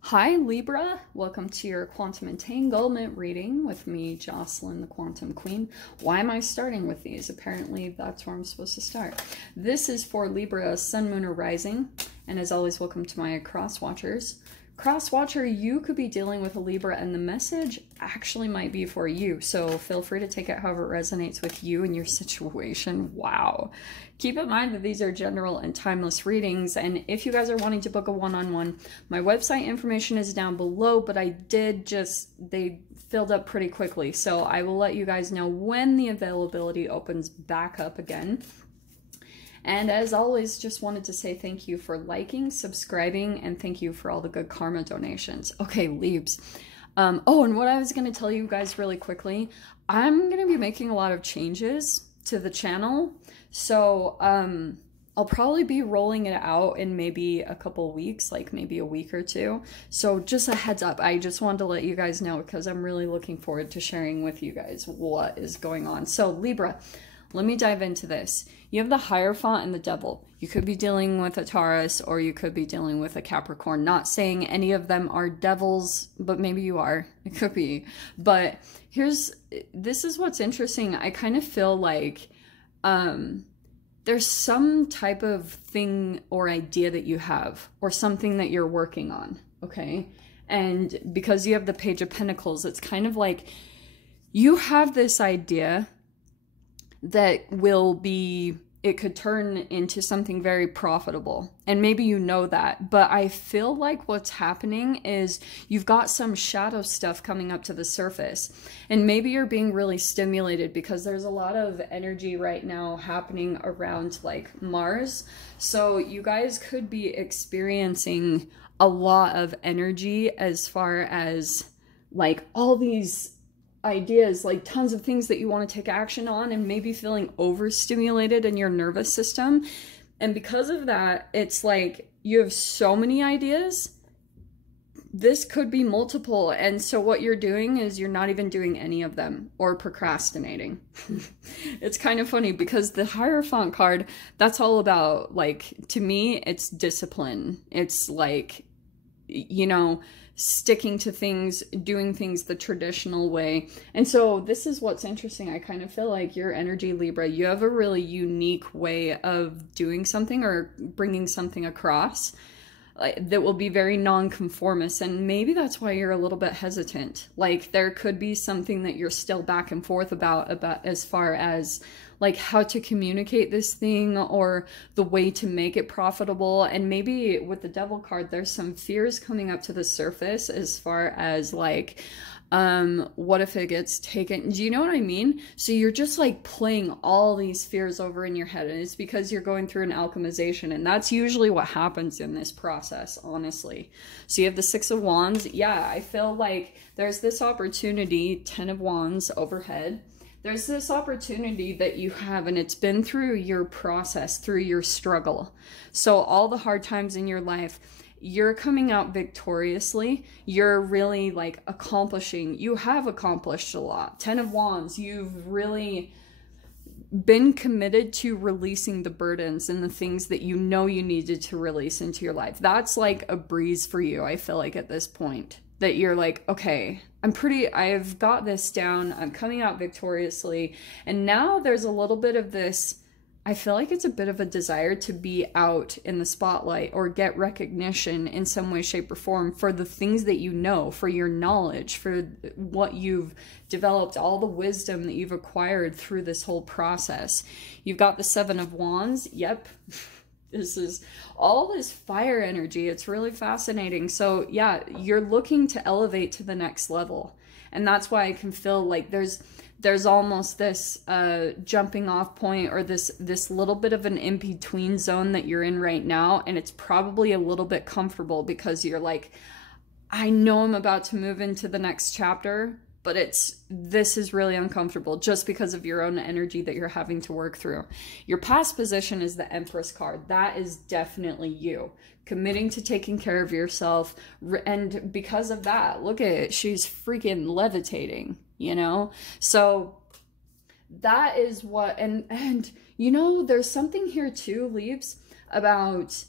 Hi Libra, welcome to your quantum entanglement reading with me, Jocelyn, the Quantum Queen. Why am I starting with these? Apparently that's where I'm supposed to start. This is for Libra, Sun, Moon, or Rising, and as always, welcome to my cross watchers. Cross watcher, you could be dealing with a Libra and the message actually might be for you. So feel free to take it however it resonates with you and your situation. They keep in mind that these are general and timeless readings. And if you guys are wanting to book a one-on-one, my website information is down below, but they filled up pretty quickly. So I will let you guys know when the availability opens back up again. And as always, just wanted to say thank you for liking, subscribing, and thank you for all the good karma donations. Okay, Leaves. Oh, and what I was going to tell you guys really quickly, I'm going to be making a lot of changes to the channel. So I'll probably be rolling it out in maybe a couple weeks, like maybe a week or two. So just a heads up, I just wanted to let you guys know because I'm really looking forward to sharing with you guys what is going on. So Libra, let me dive into this. You have the Hierophant and the Devil. You could be dealing with a Taurus or you could be dealing with a Capricorn. Not saying any of them are devils, but maybe you are. It could be. But this is what's interesting. I kind of feel like there's some type of thing or idea that you have or something that you're working on, okay? And because you have the Page of Pentacles, it's kind of like you have this idea that it could turn into something very profitable. And maybe you know that, but I feel like what's happening is you've got some shadow stuff coming up to the surface. And maybe you're being really stimulated because there's a lot of energy right now happening around like Mars. So you guys could be experiencing a lot of energy as far as like all these ideas, like tons of things that you want to take action on and maybe feeling overstimulated in your nervous system. And because of that, it's like you have so many ideas. This could be multiple. And so what you're doing is you're not even doing any of them or procrastinating. It's kind of funny because the Hierophant card, that's all about, like, to me, it's discipline. It's like, you know, sticking to things, doing things the traditional way. And so this is what's interesting. I kind of feel like your energy, Libra, you have a really unique way of doing something or bringing something across that will be very non-conformist, and maybe that's why you're a little bit hesitant. Like there could be something that you're still back and forth about as far as like how to communicate this thing or the way to make it profitable. And maybe with the Devil card, there's some fears coming up to the surface as far as like, what if it gets taken? Do you know what I mean? So you're just like playing all these fears over in your head, and it's because you're going through an alchemization, and that's usually what happens in this process, honestly. So you have the Six of Wands. Yeah, I feel like there's this opportunity, 10 of Wands overhead. There's this opportunity that you have, and it's been through your process, through your struggle. So all the hard times in your life, you're coming out victoriously. You're really like you have accomplished a lot. 10 of Wands, you've really been committed to releasing the burdens and the things that you know you needed to release into your life. That's like a breeze for you, I feel like, at this point. That you're like, okay, I've got this down. I'm coming out victoriously. And now there's a little bit of this, I feel like it's a bit of a desire to be out in the spotlight or get recognition in some way, shape, or form for the things that you know, for your knowledge, for what you've developed, all the wisdom that you've acquired through this whole process. You've got the Seven of Wands. Yep. This is all this fire energy. It's really fascinating. So yeah, you're looking to elevate to the next level. And that's why I can feel like there's almost this jumping off point or this little bit of an in-between zone that you're in right now. And it's probably a little bit comfortable because you're like, I know I'm about to move into the next chapter, but this is really uncomfortable just because of your own energy that you're having to work through. Your past position is the Empress card. That is definitely you committing to taking care of yourself. And because of that, look at it. She's freaking levitating, you know? So that is what, and you know, there's something here too, Leaves, about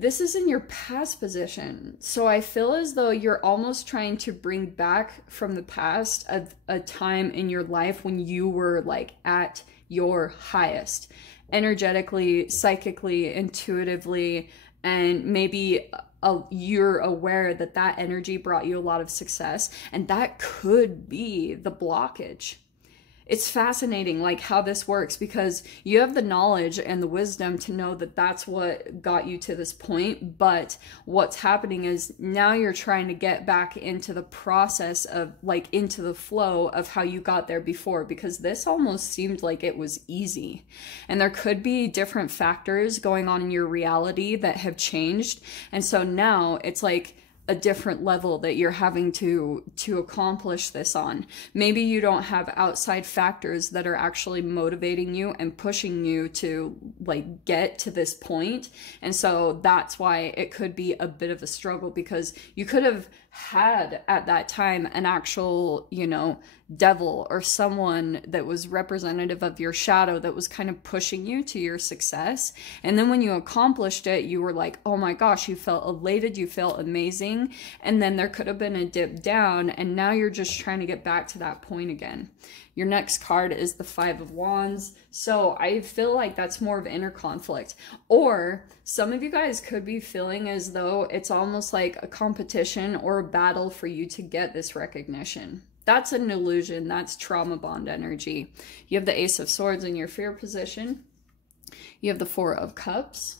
this is in your past position. So I feel as though you're almost trying to bring back from the past a time in your life when you were like at your highest, energetically, psychically, intuitively, and maybe you're aware that that energy brought you a lot of success, and that could be the blockage. It's fascinating like how this works, because you have the knowledge and the wisdom to know that that's what got you to this point. But what's happening is now you're trying to get back into the process of like into the flow of how you got there before, because this almost seemed like it was easy. And there could be different factors going on in your reality that have changed. And so now it's like a different level that you're having to accomplish this on. Maybe you don't have outside factors that are actually motivating you and pushing you to like get to this point. And so that's why it could be a bit of a struggle, because you could have had at that time an actual, you know, devil or someone that was representative of your shadow that was kind of pushing you to your success. And then when you accomplished it, you were like, oh my gosh, you felt elated, you felt amazing. And then there could have been a dip down, and now you're just trying to get back to that point again. Your next card is the Five of Wands. So I feel like that's more of inner conflict. Or some of you guys could be feeling as though it's almost like a competition or a battle for you to get this recognition. That's an illusion. That's trauma bond energy. You have the Ace of Swords in your fear position. You have the Four of Cups.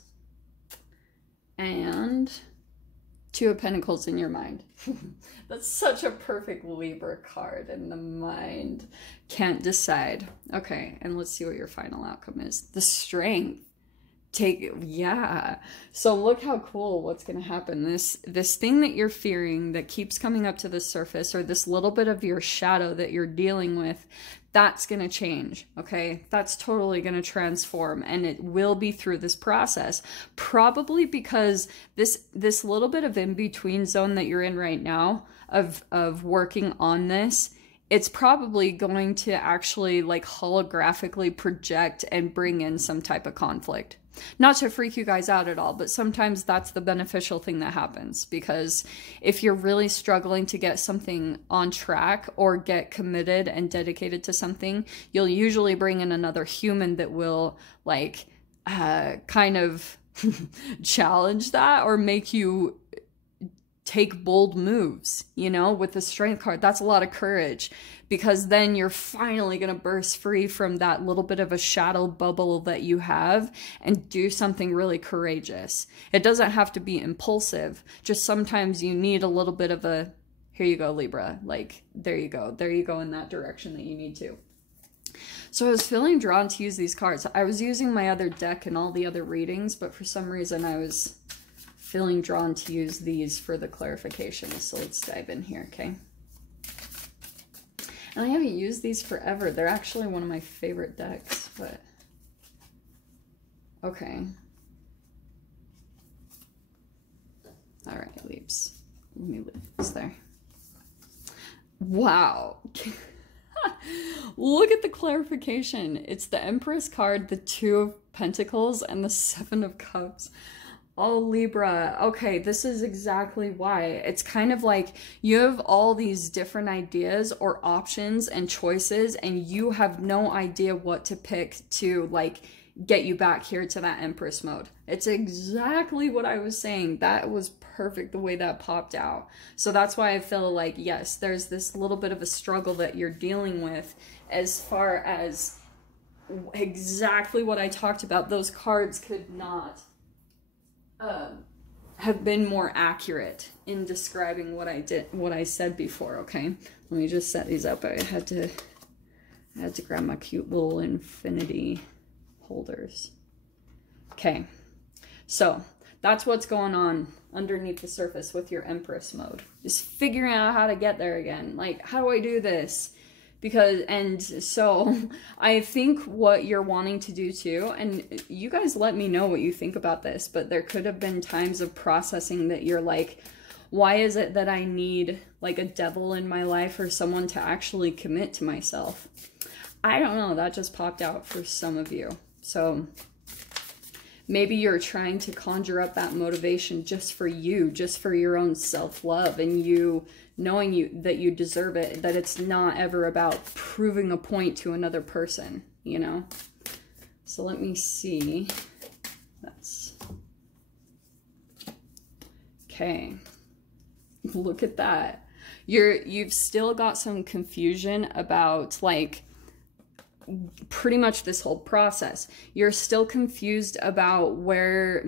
And Two of Pentacles in your mind. That's such a perfect Libra card, and the mind can't decide. Okay, and let's see what your final outcome is. The Strength. Yeah. So look how cool what's going to happen. This thing that you're fearing that keeps coming up to the surface, or this little bit of your shadow that you're dealing with, that's going to change. Okay. That's totally going to transform, and it will be through this process, probably because this little bit of in-between zone that you're in right now of working on this, it's probably going to actually like holographically project and bring in some type of conflict. Not to freak you guys out at all, but sometimes that's the beneficial thing that happens, because if you're really struggling to get something on track or get committed and dedicated to something, you'll usually bring in another human that will like kind of challenge that or make you take bold moves, you know, with the Strength card. That's a lot of courage, because then you're finally going to burst free from that little bit of a shadow bubble that you have and do something really courageous. It doesn't have to be impulsive. Just sometimes you need a little bit of a, here you go, Libra. Like, there you go in that direction that you need to. So I was feeling drawn to use these cards. I was using my other deck and all the other readings, but for some reason I was feeling drawn to use these for the clarification. So let's dive in here, okay? And I haven't used these forever. They're actually one of my favorite decks, but okay. All right, Leaps. Let me leave this there. Wow. Look at the clarification. It's the Empress card, the Two of Pentacles, and the Seven of Cups. Oh, Libra. Okay, this is exactly why. It's kind of like you have all these different ideas or options and choices, and you have no idea what to pick to like get you back here to that Empress mode. It's exactly what I was saying. That was perfect the way that popped out. So that's why I feel like, yes, there's this little bit of a struggle that you're dealing with as far as exactly what I talked about. Those cards could not have been more accurate in describing what I said before. Okay, let me just set these up. I had to grab my cute little infinity holders. Okay, so that's what's going on underneath the surface with your Empress mode, is figuring out how to get there again. Like, how do I do this? Because, and so I think what you're wanting to do too, and you guys let me know what you think about this, but there could have been times of processing that you're like, why is it that I need like a devil in my life or someone to actually commit to myself? I don't know, that just popped out for some of you. So Maybe you're trying to conjure up that motivation just for you, just for your own self-love, and you knowing that you deserve it, that it's not ever about proving a point to another person, you know? So let me see. That's okay. Look at that. You've still got some confusion about like pretty much this whole process. You're still confused about where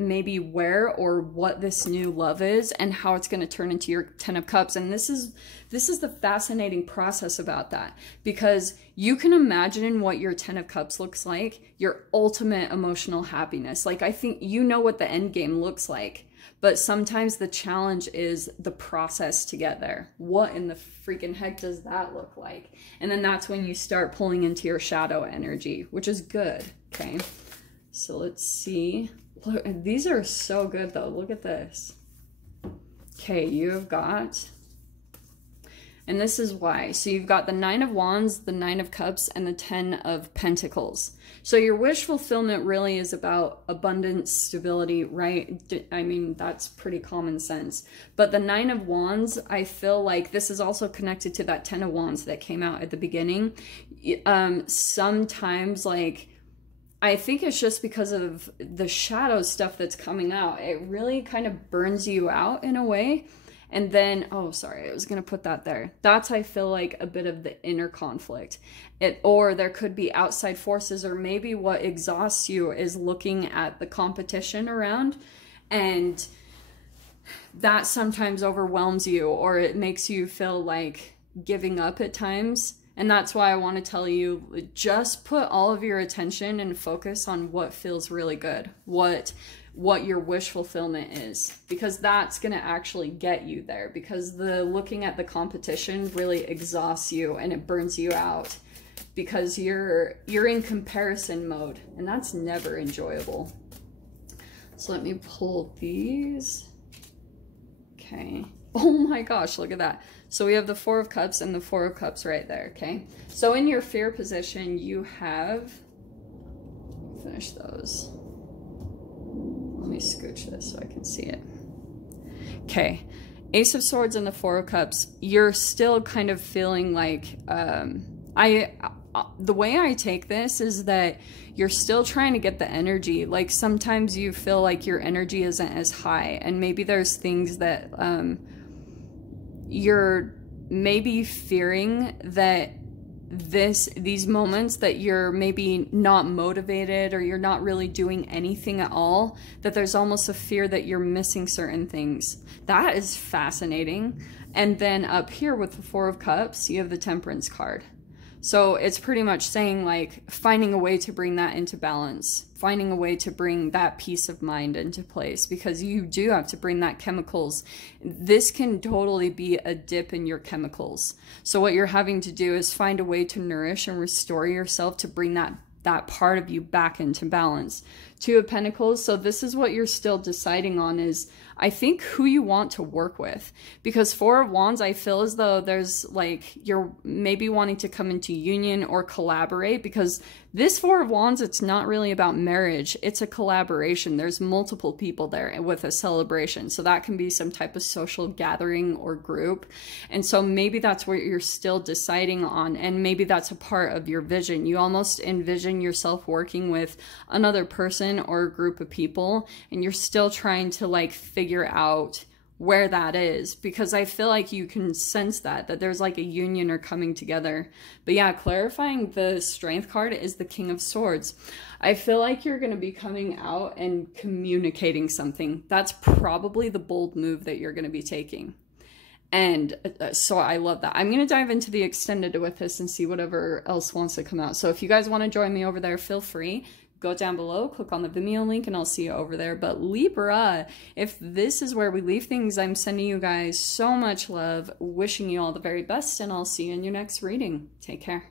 or what this new love is and how it's going to turn into your 10 of Cups. And this is the fascinating process about that, because you can imagine what your 10 of Cups looks like, your ultimate emotional happiness. Like, I think you know what the end game looks like, but sometimes the challenge is the process to get there. What in the freaking heck does that look like? And then that's when you start pulling into your shadow energy, which is good, okay? So let's see. Look, these are so good though. Look at this. Okay, you have got, and this is why. So you've got the 9 of Wands, the 9 of Cups, and the 10 of Pentacles. So your wish fulfillment really is about abundance, stability, right? I mean, that's pretty common sense. But the 9 of Wands, I feel like this is also connected to that 10 of Wands that came out at the beginning. Sometimes, like, I think it's just because of the shadow stuff that's coming out. It really kind of burns you out in a way. And then, oh, sorry, I was going to put that there. That's, I feel like, a bit of the inner conflict. Or there could be outside forces, or maybe what exhausts you is looking at the competition around, and that sometimes overwhelms you, or it makes you feel like giving up at times. And that's why I want to tell you, just put all of your attention and focus on what feels really good, what your wish fulfillment is, because that's going to actually get you there, because the looking at the competition really exhausts you and it burns you out, because you're in comparison mode, and that's never enjoyable. So let me pull these. Okay. Oh my gosh, look at that. So we have the 4 of Cups and the 4 of Cups right there, okay? So in your fear position, you have, finish those. Let me scooch this so I can see it. Okay, Ace of Swords and the 4 of Cups, you're still kind of feeling like, the way I take this is that you're still trying to get the energy. Like, sometimes you feel like your energy isn't as high, and maybe there's things that you're maybe fearing that these moments that you're maybe not motivated, or you're not really doing anything at all, that there's almost a fear that you're missing certain things. That is fascinating. And then up here with the 4 of Cups, you have the Temperance card. So it's pretty much saying, like, finding a way to bring that into balance, finding a way to bring that peace of mind into place, because you do have to bring that chemicals. This can totally be a dip in your chemicals. So what you're having to do is find a way to nourish and restore yourself to bring that part of you back into balance. 2 of Pentacles. So this is what you're still deciding on, is I think who you want to work with, because 4 of Wands, I feel as though there's like, you're maybe wanting to come into union or collaborate, because this 4 of Wands, it's not really about marriage. It's a collaboration. There's multiple people there with a celebration. So that can be some type of social gathering or group. And so maybe that's what you're still deciding on. And maybe that's a part of your vision. You almost envision yourself working with another person or a group of people, and you're still trying to like figure out where that is, because I feel like you can sense that there's like a union or coming together. But yeah, clarifying the Strength card is the King of Swords. I feel like you're going to be coming out and communicating something. That's probably the bold move that you're going to be taking. And so I love that. I'm going to dive into the extended with this and see whatever else wants to come out. So if you guys want to join me over there, feel free. Go down below, click on the Vimeo link, and I'll see you over there. But Libra, if this is where we leave things, I'm sending you guys so much love, wishing you all the very best, and I'll see you in your next reading. Take care.